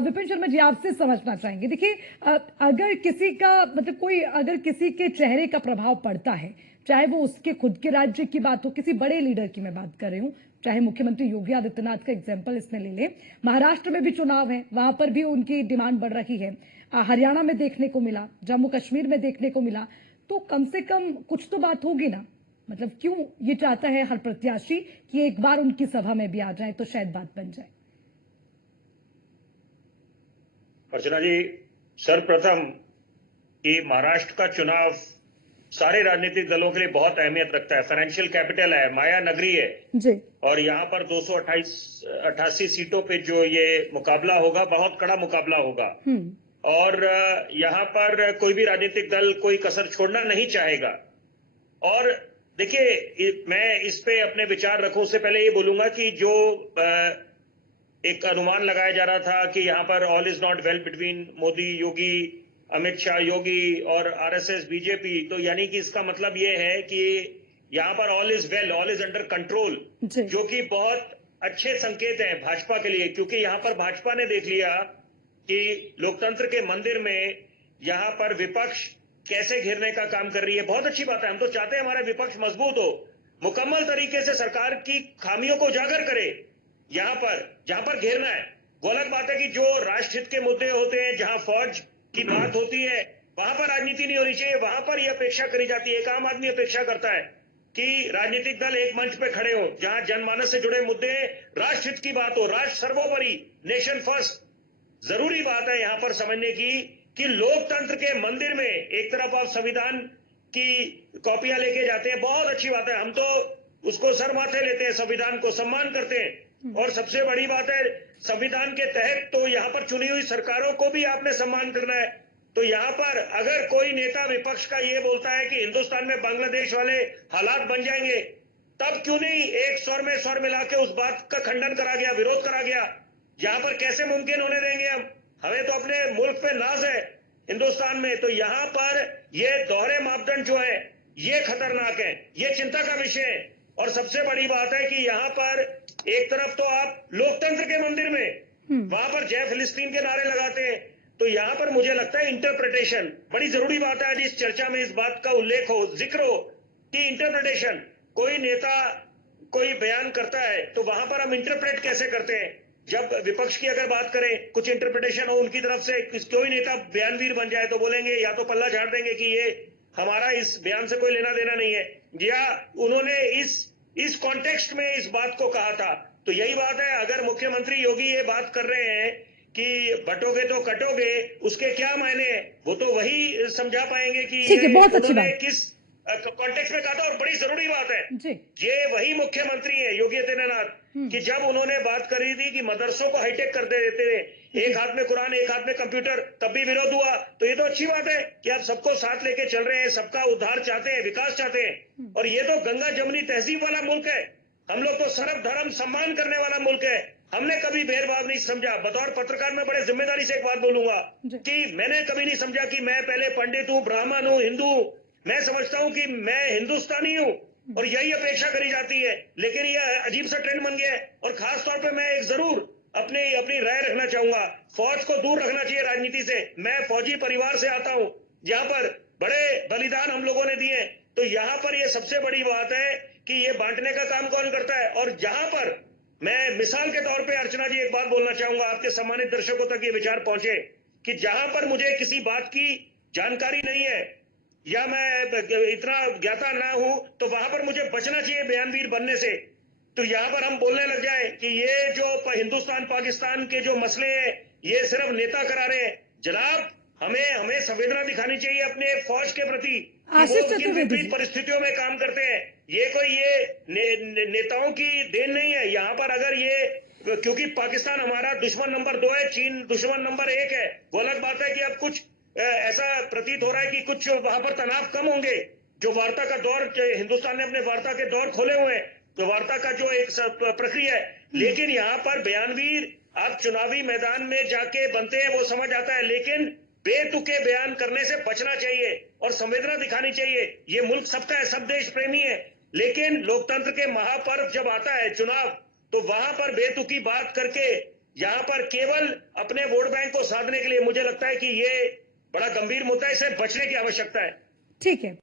विपिन शर्मा जी आपसे समझना चाहेंगे। देखिए अगर किसी का मतलब कोई अगर किसी के चेहरे का प्रभाव पड़ता है, चाहे वो उसके खुद के राज्य की बात हो, किसी बड़े लीडर की मैं बात कर रही हूँ, चाहे मुख्यमंत्री योगी आदित्यनाथ का एग्जाम्पल इसमें ले ले, महाराष्ट्र में भी चुनाव है, वहां पर भी उनकी डिमांड बढ़ रही है, हरियाणा में देखने को मिला, जम्मू कश्मीर में देखने को मिला, तो कम से कम कुछ तो बात होगी ना। मतलब क्यों ये चाहता है हर प्रत्याशी कि एक बार उनकी सभा में भी आ जाए तो शायद बात बन जाए। अर्चना जी, सर्वप्रथम कि महाराष्ट्र का चुनाव सारे राजनीतिक दलों के लिए बहुत अहमियत रखता है। फाइनेंशियल कैपिटल है, माया नगरी है जी। और यहाँ पर 288 सीटों पे जो ये मुकाबला होगा, बहुत कड़ा मुकाबला होगा और यहाँ पर कोई भी राजनीतिक दल कोई कसर छोड़ना नहीं चाहेगा। और देखिए, मैं इस पे अपने विचार रखूं उससे पहले ये बोलूंगा कि जो एक अनुमान लगाया जा रहा था कि यहाँ पर all is not well between Modi Yogi, Amit Shah Yogi और आरएसएस बीजेपी, तो यानी कि इसका मतलब ये है कि यहाँ पर all is well, all is under control, जो कि बहुत अच्छे संकेत हैं भाजपा के लिए, क्योंकि यहाँ पर भाजपा ने देख लिया कि लोकतंत्र के मंदिर में यहाँ पर विपक्ष कैसे घेरने का काम कर रही है। बहुत अच्छी बात है, हम तो चाहते हैं हमारा विपक्ष मजबूत हो, मुकम्मल तरीके से सरकार की खामियों को उजागर करे। यहाँ पर जहां पर घेरना है, वो अलग बात है कि जो राष्ट्रहित के मुद्दे होते हैं, जहां फौज की बात होती है, वहां पर राजनीति नहीं होनी चाहिए। वहां पर यह अपेक्षा करी जाती है, एक आम आदमी अपेक्षा करता है कि राजनीतिक दल एक मंच पे खड़े हो, जहां जनमानस से जुड़े मुद्दे, राष्ट्रहित की बात हो, राष्ट्र सर्वोपरि, नेशन फर्स्ट। जरूरी बात है यहाँ पर समझने की कि लोकतंत्र के मंदिर में एक तरफ आप संविधान की कॉपियां लेके जाते हैं, बहुत अच्छी बात है, हम तो उसको सर माथे लेते हैं, संविधान को सम्मान करते हैं। और सबसे बड़ी बात है, संविधान के तहत तो यहाँ पर चुनी हुई सरकारों को भी आपने सम्मान करना है। तो यहाँ पर अगर कोई नेता विपक्ष का ये बोलता है कि हिंदुस्तान में बांग्लादेश वाले हालात बन जाएंगे, तब क्यों नहीं एक स्वर में स्वर मिला के उस बात का खंडन करा गया, विरोध करा गया। यहाँ पर कैसे मुमकिन होने देंगे हम? हमें तो अपने मुल्क पे नाज है हिंदुस्तान में। तो यहाँ पर ये दोहरे मापदंड जो है ये खतरनाक है, ये चिंता का विषय है। और सबसे बड़ी बात है कि यहाँ पर एक तरफ तो आप लोकतंत्र के मंदिर में वहां पर जय फिलिस्तीन के नारे लगाते हैं, तो यहाँ पर मुझे लगता है इंटरप्रिटेशन बड़ी जरूरी बात है। आज इस चर्चा में इस बात का उल्लेख हो, जिक्र हो कि इंटरप्रिटेशन, कोई नेता कोई बयान करता है तो वहां पर हम इंटरप्रेट कैसे करते हैं। जब विपक्ष की अगर बात करें, कुछ इंटरप्रिटेशन हो उनकी तरफ से, कोई नेता बयानवीर बन जाए तो बोलेंगे या तो पल्ला झाड़ देंगे कि ये हमारा इस बयान से कोई लेना देना नहीं है, या उन्होंने इस कॉन्टेक्स्ट में इस बात को कहा था। तो यही बात है, अगर मुख्यमंत्री योगी ये बात कर रहे हैं कि बटोगे तो कटोगे, उसके क्या मायने हैं, वो तो वही समझा पाएंगे कि उन्होंने किस कॉन्टेक्स्ट में कहा था। और बड़ी जरूरी बात है, ये वही मुख्यमंत्री है योगी आदित्यनाथ कि जब उन्होंने बात करी थी कि मदरसों को हाईटेक कर देते थे, एक हाथ में कुरान एक हाथ में कंप्यूटर, तब भी विरोध हुआ। तो ये तो अच्छी बात है कि आप सबको साथ लेके चल रहे हैं, सबका उद्धार चाहते हैं, विकास चाहते हैं। और ये तो गंगा जमुनी तहजीब वाला मुल्क है, हम लोग तो सर्व धर्म सम्मान करने वाला मुल्क है, हमने कभी भेदभाव नहीं समझा। बतौर पत्रकार मैं बड़े जिम्मेदारी से एक बात बोलूंगा कि मैंने कभी नहीं समझा कि मैं पहले पंडित हूँ, ब्राह्मण हूँ, हिंदू हूँ। मैं समझता हूँ कि मैं हिंदुस्तानी हूँ और यही अपेक्षा करी जाती है। लेकिन यह अजीब सा ट्रेंड बन गया है। और खास तौर पर मैं एक जरूर अपनी राय रखना चाहूंगा, फौज को दूर रखना चाहिए राजनीति से। मैं फौजी परिवार से आता हूँ जहां पर बड़े बलिदान हम लोगों ने दिए। तो यहाँ पर ये सबसे बड़ी बात है कि ये बांटने का काम कौन करता है। और जहां पर मैं मिसाल के तौर पे अर्चना जी एक बात बोलना चाहूंगा, आपके सम्मानित दर्शकों तक ये विचार पहुंचे कि जहां पर मुझे किसी बात की जानकारी नहीं है या मैं इतना ज्ञाता ना हूं, तो वहां पर मुझे बचना चाहिए बयानवीर बनने से। तो यहाँ पर हम बोलने लग जाए कि ये जो हिंदुस्तान पाकिस्तान के जो मसले हैं ये सिर्फ नेता करा रहे हैं। जनाब, हमें संवेदना दिखानी चाहिए अपने फौज के प्रति, किन विपरीत परिस्थितियों में काम करते हैं। ये कोई नेताओं की देन नहीं है। यहाँ पर अगर ये, क्योंकि पाकिस्तान हमारा दुश्मन नंबर 2 है, चीन दुश्मन नंबर 1 है, वो अलग बात है कि अब कुछ ऐसा प्रतीत हो रहा है कि कुछ वहां पर तनाव कम होंगे। जो वार्ता का दौर, हिंदुस्तान ने अपने वार्ता के दौर खोले हुए हैं, तो वार्ता का जो एक प्रक्रिया है। लेकिन यहाँ पर बयानवीर आप चुनावी मैदान में जाके बनते हैं, वो समझ आता है, लेकिन बेतुके बयान करने से बचना चाहिए और संवेदना दिखानी चाहिए। ये मुल्क सबका है, सब देश प्रेमी है, लेकिन लोकतंत्र के महापर्व जब आता है चुनाव, तो वहां पर बेतुकी बात करके यहाँ पर केवल अपने वोट बैंक को साधने के लिए, मुझे लगता है कि ये बड़ा गंभीर मुद्दा है, इससे बचने की आवश्यकता है। ठीक है।